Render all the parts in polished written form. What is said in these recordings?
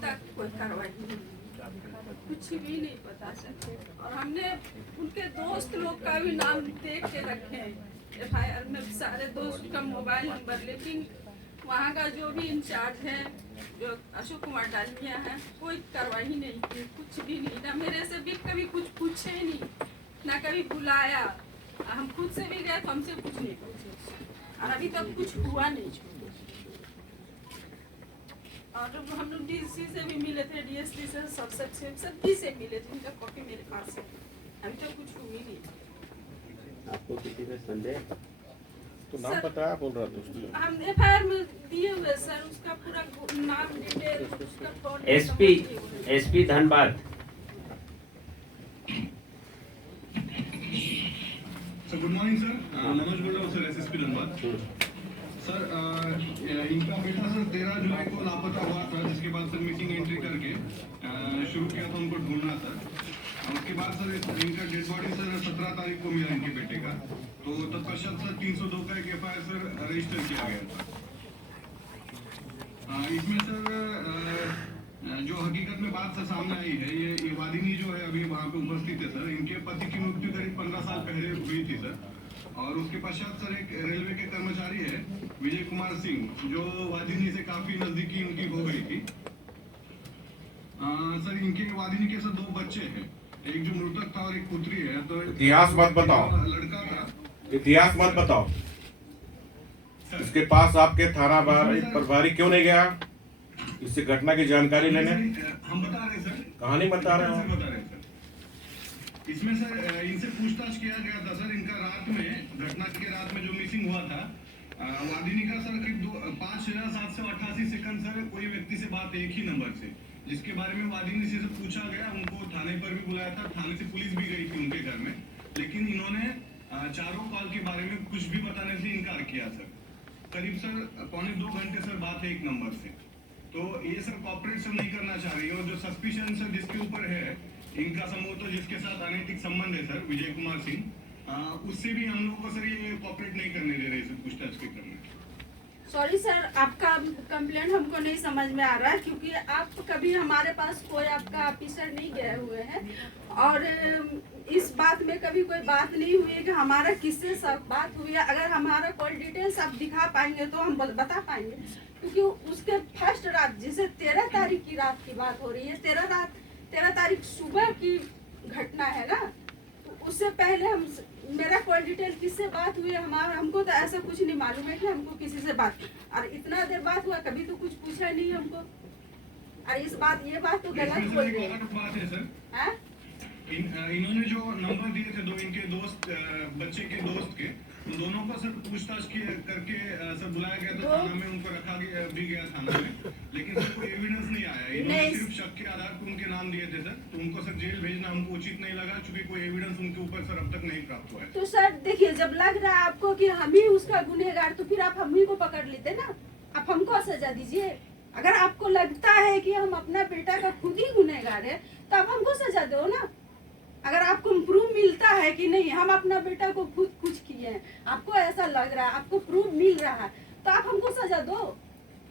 तक कोई कार्रवाई नहीं, कुछ भी नहीं पता चलते। और हमने उनके दोस्त लोग का भी नाम देख के रखे हैं FIR में, सारे दोस्त का मोबाइल नंबर, लेकिन वहाँ का जो भी इंचार्ज है, जो अशोक कुमार डालमिया है, कोई कार्रवाई नहीं की, कुछ भी नहीं। ना मेरे से भी कभी कुछ पूछे ही नहीं, ना कभी बुलाया। हम खुद से भी गए तो हमसे कुछ नहीं पूछे, और अभी तक कुछ हुआ नहीं। और हम लोग DC से भी मिले थे, DSP से, सभी से मिले थे, उनका कॉपी मेरे पास है। अभी तक कुछ हुई नहीं। आपको किसी पे संदेह? तो नाम बताया बोल रहा था हम FIR में दिए हुए सर, उसका पूरा नाम, डिटेल, उसका phone. SP Dhanbad. Sir good morning sir, Manoj बोल रहा हूँ सर, SSP धनबाद। सर इनका बेटा सर 13 जुलाई को लापता हुआ था, जिसके बाद सर मिसिंग एंट्री करके शुरू किया था उनको ढूंढना सर। उसके बाद सर इनका डेड बॉडी सर 17 तारीख को मिला इनके बेटे का। तो तत्पश्चात सर 302 का एक FIR सर रजिस्टर किया गया था। इसमें सर जो हकीकत में बात सर सामने आई है, ये वादिनी जो है अभी वहाँ पे उपस्थित है सर, इनके पति की मृत्यु करीब 15 साल पहले हुई थी सर। और उसके पश्चात सर एक रेलवे के कर्मचारी है विजय कुमार सिंह, जो वादिनी से काफी नजदीकी उनकी हो गई थी। सर इनके वादिनी के सर 2 बच्चे हैं, एक जो मृतक था और एक पुत्री है। तो इतिहास मत बताओ, लड़का था। इतिहास मत बताओ। इसके पास आपके थाना प्रभारी क्यों नहीं गया इससे घटना की जानकारी लेने? हम बता रहे हैं सर, कहानी बता रहे हो। बता रहे हैं सर। इसमें सर इनसे पूछताछ किया गया था सर, इनका रात में, घटना के रात में जो मिसिंग हुआ था, वादिनी का सर करीब 5788 सेकंड सर कोई व्यक्ति से बात एक ही नंबर से, जिसके बारे में वादिनी से पूछा गया। उनको थाने पर भी बुलाया था, थाने से पुलिस भी गई थी उनके घर में, लेकिन इन्होंने चारों कॉल के बारे में कुछ भी बताने से इनकार किया सर। करीब सर 1.25 घंटे सर बात है एक नंबर से। तो ये सर कॉपरेट सब नहीं करना चाह रही है, और जो सस्पिशन सर जिसके ऊपर है, इनका संभवतः जिसके साथ अनैतिक संबंध है सर, विजय कुमार सिंह, उससे भी हम लोग को सर ये कॉपरेट नहीं करने दे रहे सर पूछताछ के क्रम में। सॉरी सर, आपका कंप्लेंट हमको नहीं समझ में आ रहा है, क्योंकि आप कभी हमारे पास कोई आपका ऑफिसर नहीं गए हुए हैं, और इस बात में कभी कोई बात नहीं हुई है कि हमारा किससे सब बात हुई है। अगर हमारा कोई डिटेल्स आप दिखा पाएंगे तो हम बता पाएंगे, क्योंकि उसके फर्स्ट रात, जिसे 13 तारीख की रात की बात हो रही है, 13 तारीख सुबह की घटना है ना, तो उससे पहले हम, मेरा कोई डिटेल किससे बात हुई है, हमको तो ऐसा कुछ नहीं मालूम है कि हमको किसी से बात, और इतना देर बात हुआ, कभी तो कुछ पूछा नहीं हमको। और ये बात तो गलत बोल रही है। इन्होंने जो नंबर दिए थे दो इनके दोस्त, बच्चे के दोस्त के, तो दोनों को सर पूछताछ करके सर बुलाया गया था थाना में, उनको रखा भी गया थाना में, लेकिन सर कोई एविडेंस नहीं आया। इन्होंने सिर्फ शक के आधार पर उनके नाम दिए थे सर, तो उनको सर जेल भेजना हमको उचित नहीं लगा, क्योंकि कोई एविडेंस उनके ऊपर सर अब तक नहीं प्राप्त हुआ है। तो सर देखिए, जब लग रहा है आपको कि हम ही उसका गुनहगार, तो फिर आप हम ही को पकड़ लेते ना, आप हमको सजा दीजिए। अगर आपको लगता है कि हम अपना बेटा का खुद ही गुनहगार है, तो आप हमको सजा दो ना। अगर आपको प्रूफ मिलता है कि नहीं हम अपना बेटा को खुद कुछ किए हैं, आपको ऐसा लग रहा है, आपको प्रूफ मिल रहा है, तो आप हमको सजा दो।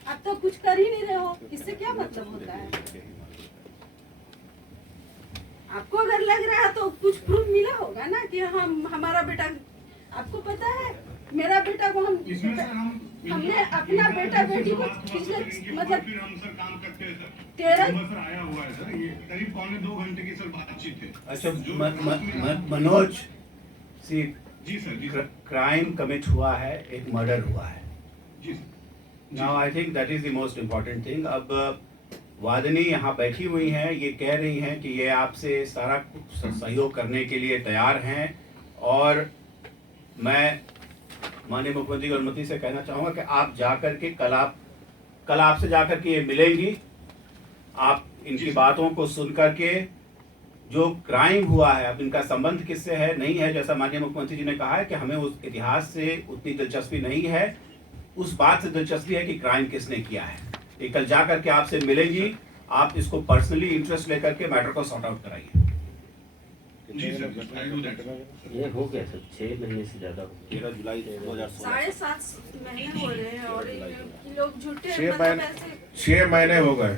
आप तो कुछ कर ही नहीं रहे हो, इससे क्या मतलब होता है? आपको अगर लग रहा है तो कुछ प्रूफ मिला होगा ना कि हम, हमारा बेटा, आपको पता है मेरा बेटा को हमने अपना बेटा बेटी को पिछले मतलब हम सर काम करते हैं सर, 13 सर आया हुआ है सर, ये करीब 1.25 घंटे की सर बातचीत है। अच्छा मनोज सी, जी सर, जी क्राइम कमिट हुआ है, एक मर्डर हुआ है। जी now I think that is the most important thing. अब वादिनी यहाँ बैठी हुई हैं, ये कह रही हैं कि ये आपसे सारा सहयोग करने के लिए तैयार हैं, और मैं माननीय मुख्यमंत्री की अनुमति से कहना चाहूँगा कि आप जाकर के कल आपसे जाकर के ये मिलेंगी, आप इनकी बातों को सुन करके, जो क्राइम हुआ है, अब इनका संबंध किससे है नहीं है, जैसा माननीय मुख्यमंत्री जी ने कहा है कि हमें उस इतिहास से उतनी दिलचस्पी नहीं है, उस बात से दिलचस्पी है कि क्राइम किसने किया है। ये कल जा करके आपसे मिलेंगी, आप इसको पर्सनली इंटरेस्ट लेकर के मैटर को सॉर्ट आउट कराइए। ये हो गया सर, 6 महीने से ज्यादा, 13 जुलाई 2016, 7.5 महीने हो रहे हैं, और ये लोग झूठे 6 महीने हो गए।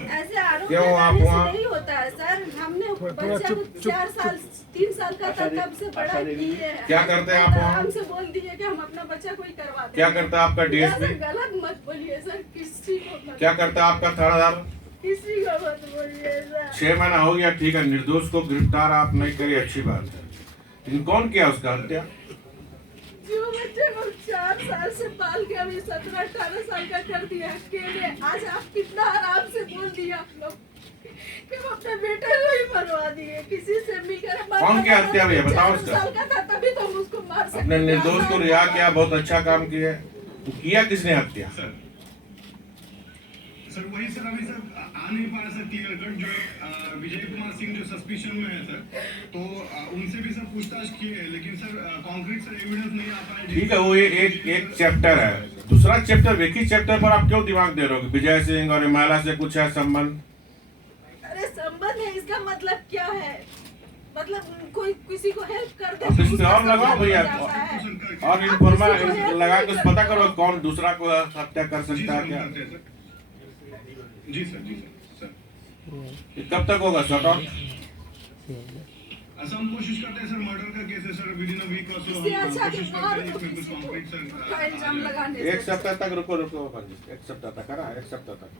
ऐसे आरोप क्यों आप लगाने से वहाँ- नहीं होता है सर। हमने बच्चा को 4 साल 3 साल का था तब से बड़ा किए हैं। क्या करते हैं आप वहाँ? हमसे बोल दिए कि हम अपना बच्चा कोई करवा देंगे। क्या करता है आपका सर, डीएसपी? गलत मत बोलिए सर, किसी को मत, क्या करता है आपका थानादार? किसी को मत बोलिए सर। 6 महीना हो गया, ठीक है, निर्दोष को गिरफ्तार आप नहीं करिए, अच्छी बात है, लेकिन कौन किया उसका हत्या? जो बच्चे को 4 साल से पाल के अभी 17-18 साल का कर दिया अकेले। आज आप कितना आराम से बोल दिए आप लोग कि हम अपने बेटे को ही मरवा दिए किसी से मिलकर। कौन किया हत्या भैया, बताओ 4 उसका। साल का था तभी तो हम उसको मार सकते अपने थे। निर्दोष को रिहा किया, बहुत अच्छा काम किया। तो किया किसने हत्या? सर वही सर अभी सर आ नहीं पाया सर क्लियर कट। जो विजय कुमार सिंह जो सस्पिशन में है सर, तो उनसे भी सर पूछताछ की है, लेकिन सर कॉन्क्रीट सर एविडेंस नहीं आ पाया। ठीक है, वो एक चैप्टर है, दूसरा चैप्टर, एक ही चैप्टर पर आप क्यों दिमाग दे रहे हो कि विजय सिंह और हिमालय से कुछ है संबंध? अरे संबंध है, इसका मतलब क्या है? मतलब कोई किसी को हेल्प कर दे अब इस पे उसका और लगाओ संबंध भैया, हो जाता है। और आप इन्फॉर्मा किसी को help लगा नहीं के कर पता करो सकते। कौन दूसरा को हत्या कर जी सकता सर है हम क्या? करते हैं सर। जी सर, जी सर। ये कब तक होगा शॉर्ट आउट? ऐसा हम कोशिश करते हैं सर, मर्डर का केस है sir, within a week और सो इससे हम अच्छा कि कोशिश करते मार हैं दो इसमें कुछ किसी को कॉन्क्रीट सर का इल्जाम लगाने एक से। सप्ताह तक रुको, एक सप्ताह तक है ना, एक सप्ताह तक